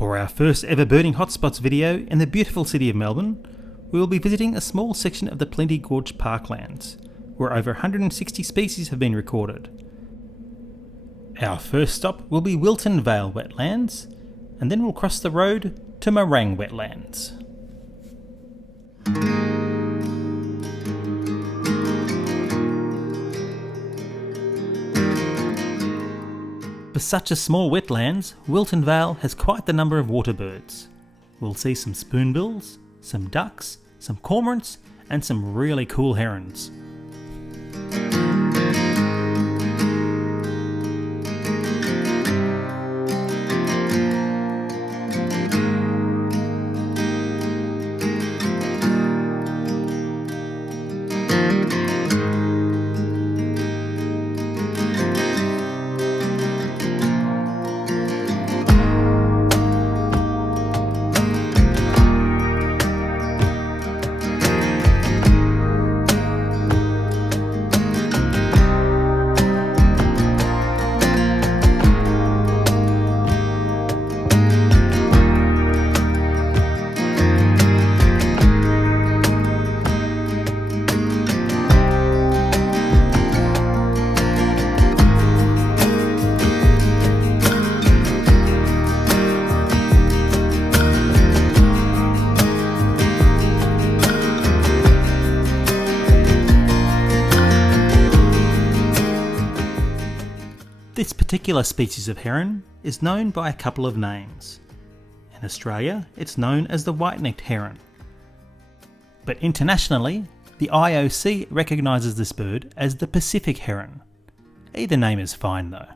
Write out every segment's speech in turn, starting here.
For our first ever birding hotspots video in the beautiful city of Melbourne, we will be visiting a small section of the Plenty Gorge parklands, where over 160 species have been recorded. Our first stop will be Yellow-billed Wetlands, and then we'll cross the road to Morang Wetlands. For such a small wetlands, Yellow-billed has quite the number of water birds. We'll see some spoonbills, some ducks, some cormorants, and some really cool herons. This particular species of heron is known by a couple of names. In Australia, it's known as the white-necked heron. But internationally, the IOC recognises this bird as the Pacific heron. Either name is fine though.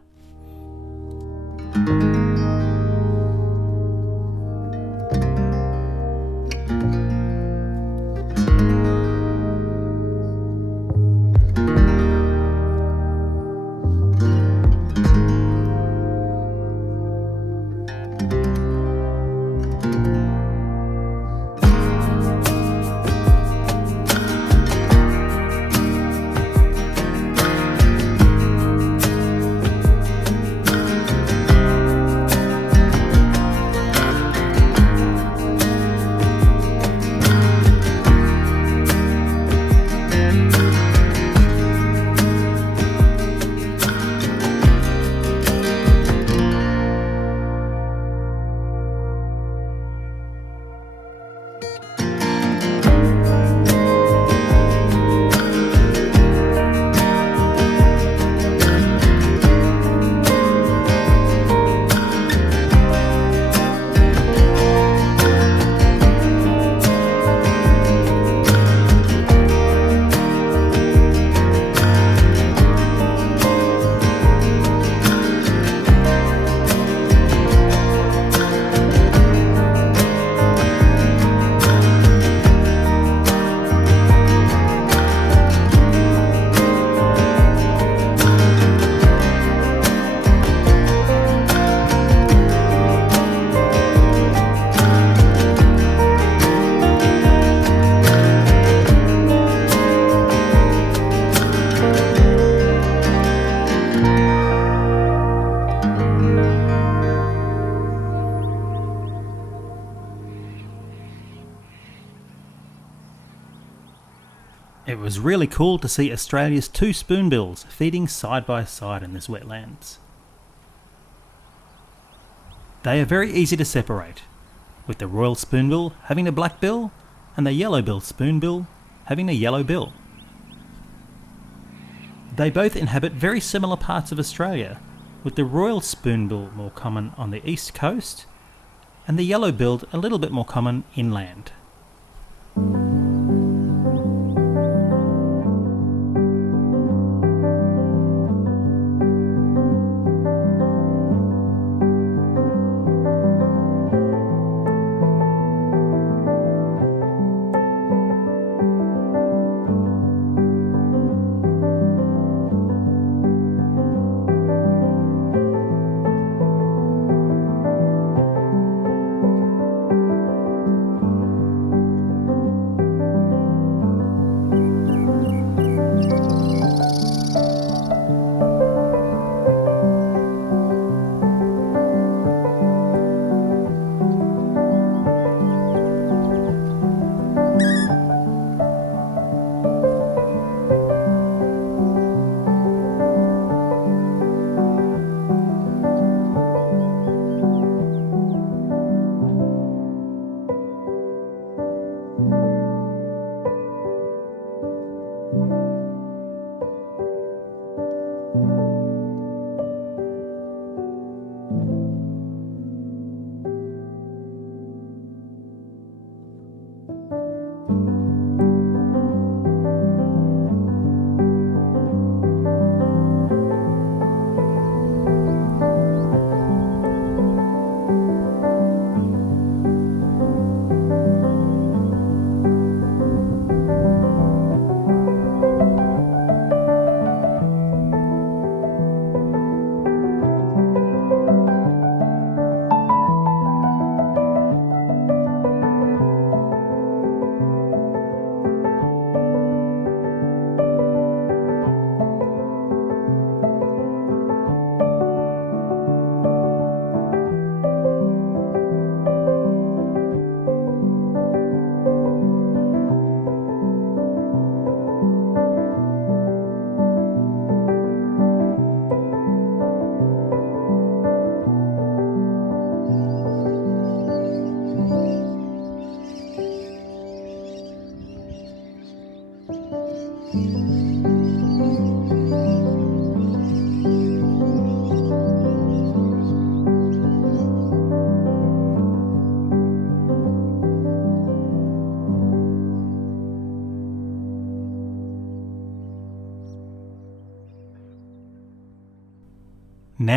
It was really cool to see Australia's two spoonbills feeding side by side in this wetlands. They are very easy to separate, with the royal spoonbill having a black bill and the yellow-billed spoonbill having a yellow bill. They both inhabit very similar parts of Australia, with the royal spoonbill more common on the east coast and the yellow-billed a little bit more common inland.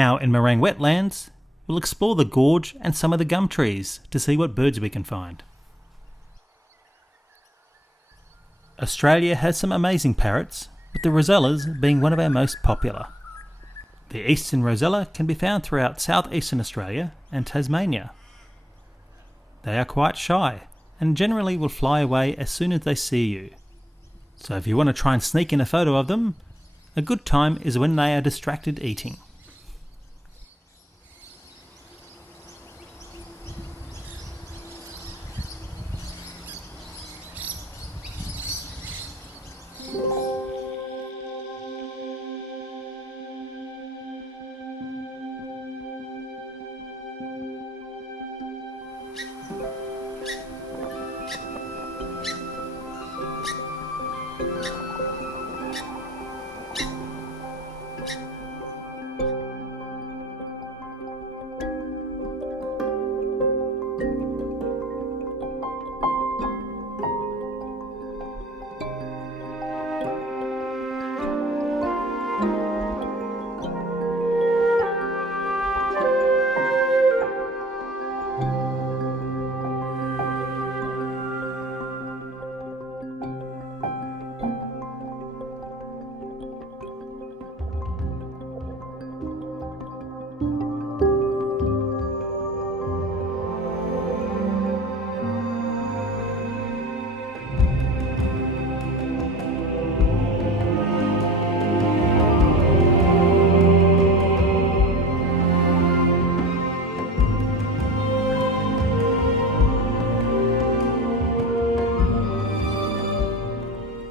Now in Morang Wetlands, we'll explore the gorge and some of the gum trees to see what birds we can find. Australia has some amazing parrots, with the Rosellas being one of our most popular. The eastern Rosella can be found throughout southeastern Australia and Tasmania. They are quite shy and generally will fly away as soon as they see you. So if you want to try and sneak in a photo of them, a good time is when they are distracted eating.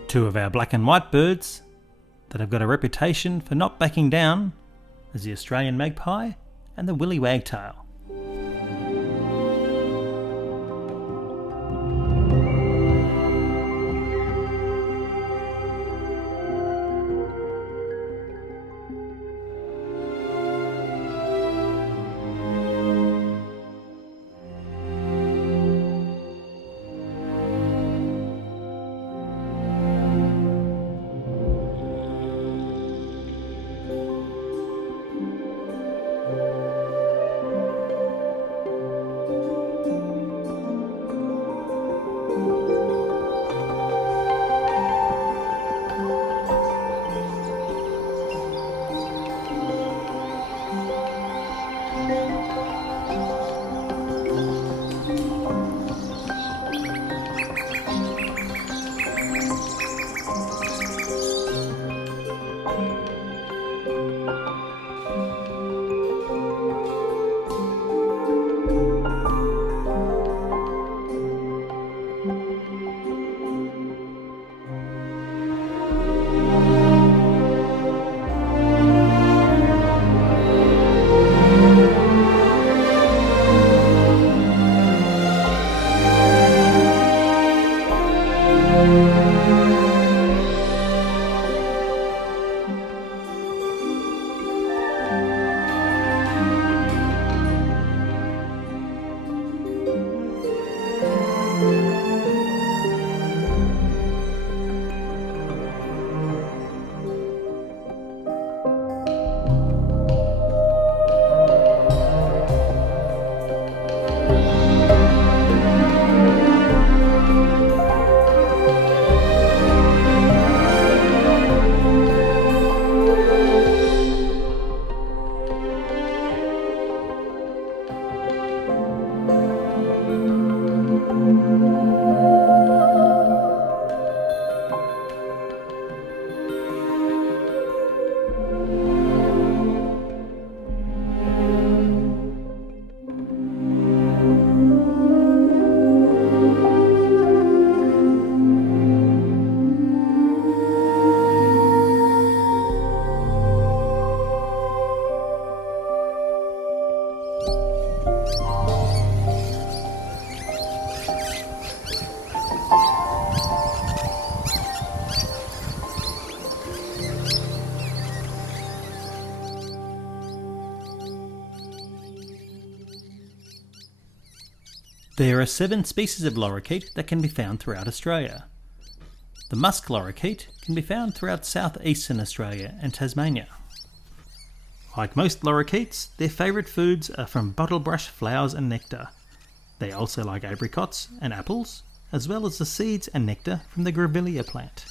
Two of our black and white birds that have got a reputation for not backing down is the Australian magpie and the willy wagtail. There are 7 species of lorikeet that can be found throughout Australia. The musk lorikeet can be found throughout southeastern Australia and Tasmania. Like most lorikeets, their favourite foods are from bottlebrush flowers and nectar. They also like apricots and apples, as well as the seeds and nectar from the grevillea plant.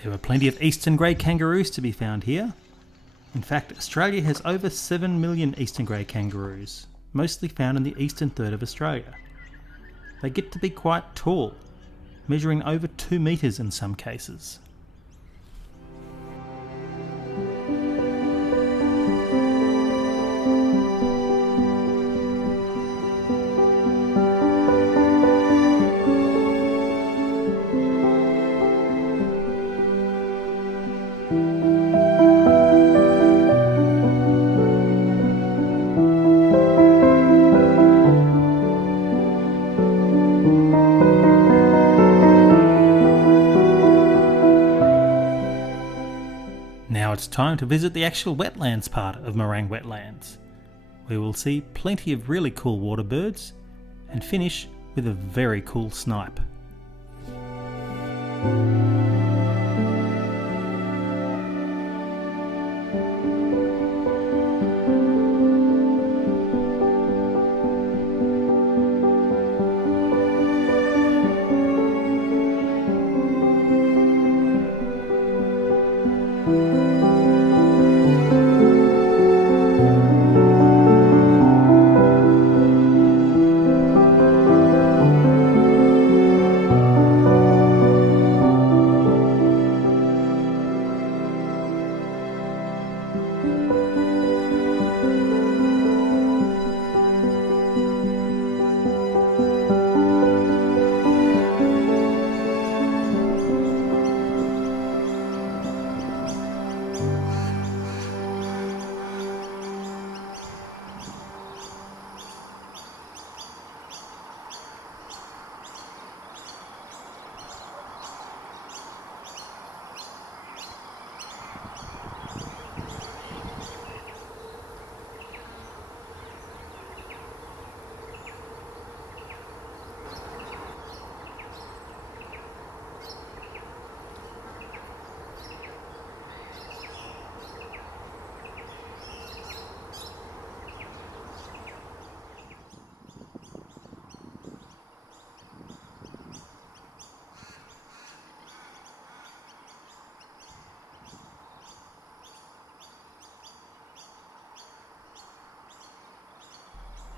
There were plenty of eastern grey kangaroos to be found here. In fact, Australia has over 7 million eastern grey kangaroos, mostly found in the eastern third of Australia. They get to be quite tall, measuring over 2 metres in some cases. Now it's time to visit the actual wetlands part of Morang Wetlands. We will see plenty of really cool water birds and finish with a very cool snipe.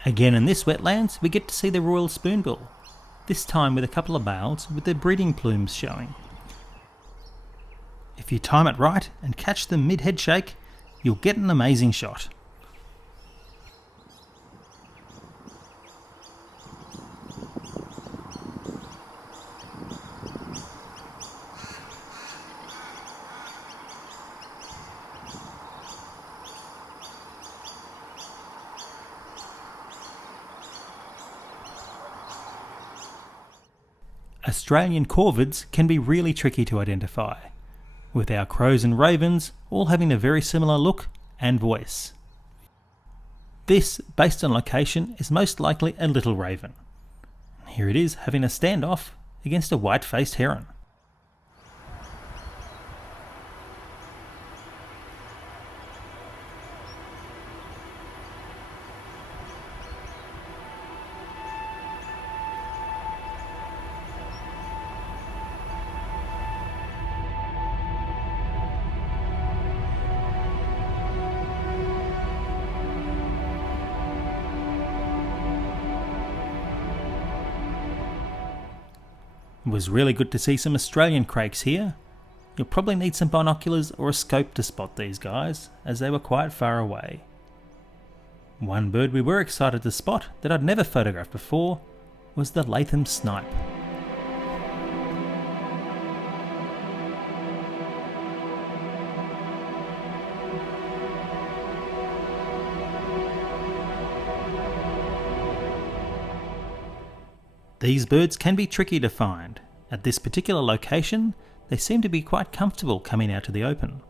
Again in this wetlands we get to see the royal spoonbill, this time with a couple of males with their breeding plumes showing. If you time it right and catch them mid-head shake, you'll get an amazing shot. Australian corvids can be really tricky to identify, with our crows and ravens all having a very similar look and voice. This, based on location, is most likely a little raven. Here it is having a standoff against a white-faced heron. It was really good to see some Australian crakes here. You'll probably need some binoculars or a scope to spot these guys, as they were quite far away. One bird we were excited to spot that I'd never photographed before was the Latham snipe. These birds can be tricky to find. At this particular location, they seem to be quite comfortable coming out to the open.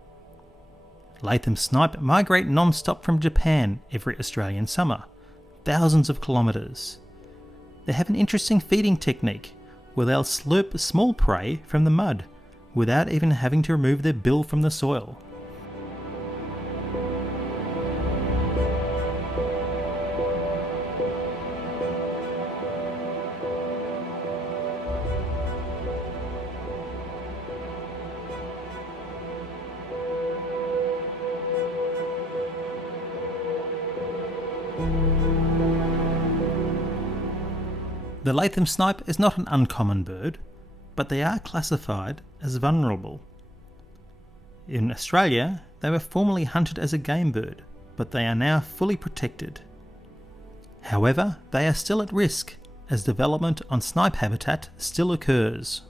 Latham snipe migrate non-stop from Japan every Australian summer, thousands of kilometres. They have an interesting feeding technique where they'll slurp small prey from the mud without even having to remove their bill from the soil. The Latham snipe is not an uncommon bird, but they are classified as vulnerable. In Australia, they were formerly hunted as a game bird, but they are now fully protected. However, they are still at risk, as development on snipe habitat still occurs.